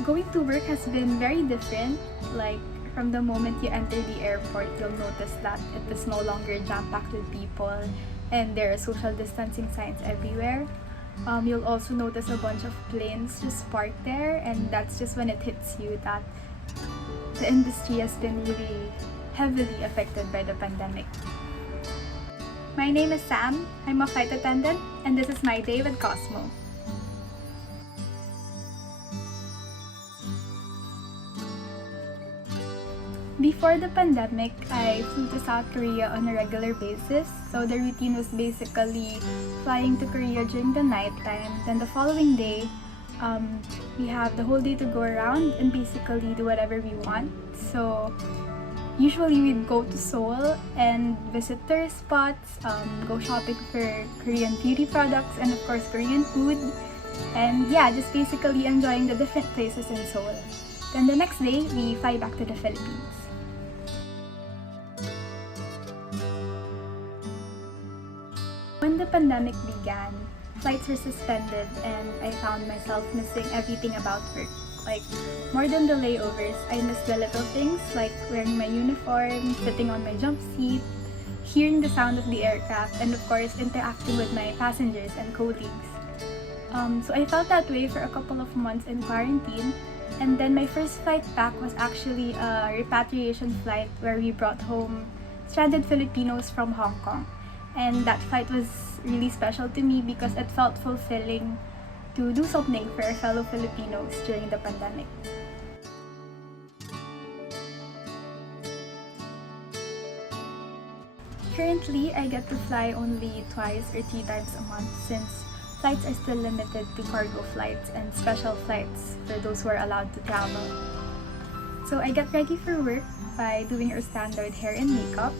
Going to work has been very different. Like, from the moment you enter the airport, you'll notice that it is no longer jam-packed with people and there are social distancing signs everywhere. You'll also notice a bunch of planes just parked there, and that's just when it hits you that the industry has been really heavily affected by the pandemic. My name is Sam, I'm a flight attendant, and this is My Day with Cosmo. Before the pandemic, I flew to South Korea on a regular basis, so the routine was basically flying to Korea during the night time. Then the following day, we have the whole day to go around and basically do whatever we want. So usually we'd go to Seoul and visit tourist spots, go shopping for Korean beauty products and of course Korean food. And yeah, just basically enjoying the different places in Seoul. Then the next day, we fly back to the Philippines. When the pandemic began, flights were suspended and I found myself missing everything about work. Like, more than the layovers, I missed the little things like wearing my uniform, sitting on my jump seat, hearing the sound of the aircraft, and of course, interacting with my passengers and colleagues. So I felt that way for a couple of months in quarantine, and then my first flight back was actually a repatriation flight where we brought home stranded Filipinos from Hong Kong. And that flight was really special to me because it felt fulfilling to do something for our fellow Filipinos during the pandemic. Currently, I get to fly only twice or 3 times a month since flights are still limited to cargo flights and special flights for those who are allowed to travel. So I get ready for work by doing our standard hair and makeup.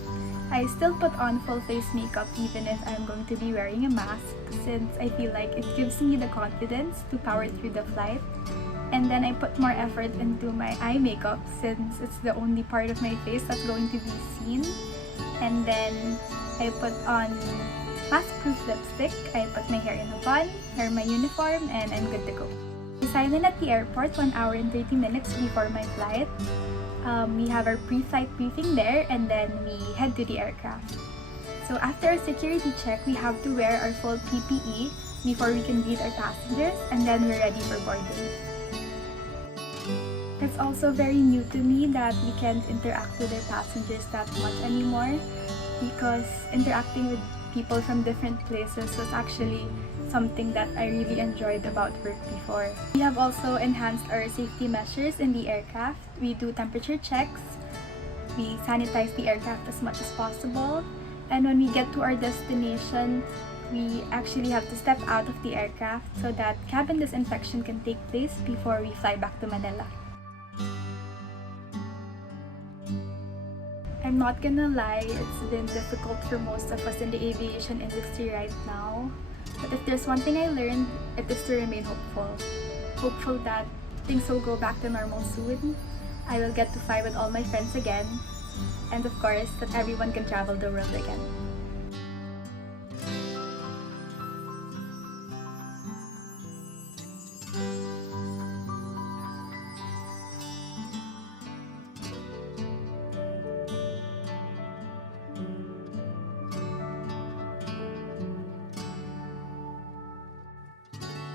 I still put on full face makeup even if I'm going to be wearing a mask since I feel like it gives me the confidence to power through the flight. And then I put more effort into my eye makeup since it's the only part of my face that's going to be seen. And then I put on mask-proof lipstick, I put my hair in a bun, wear my uniform, and I'm good to go. I sign in at the airport 1 hour and 30 minutes before my flight. We have our pre-flight briefing there and then we head to the aircraft. So after our security check, we have to wear our full PPE before we can greet our passengers and then we're ready for boarding. It's also very new to me that we can't interact with our passengers that much anymore because interacting with people from different places was actually something that I really enjoyed about work before. We have also enhanced our safety measures in the aircraft. We do temperature checks, we sanitize the aircraft as much as possible, and when we get to our destination, we actually have to step out of the aircraft so that cabin disinfection can take place before we fly back to Manila. I'm not gonna lie, it's been difficult for most of us in the aviation industry right now. But if there's one thing I learned, it is to remain hopeful. Hopeful that things will go back to normal soon. I will get to fly with all my friends again. And of course, that everyone can travel the world again.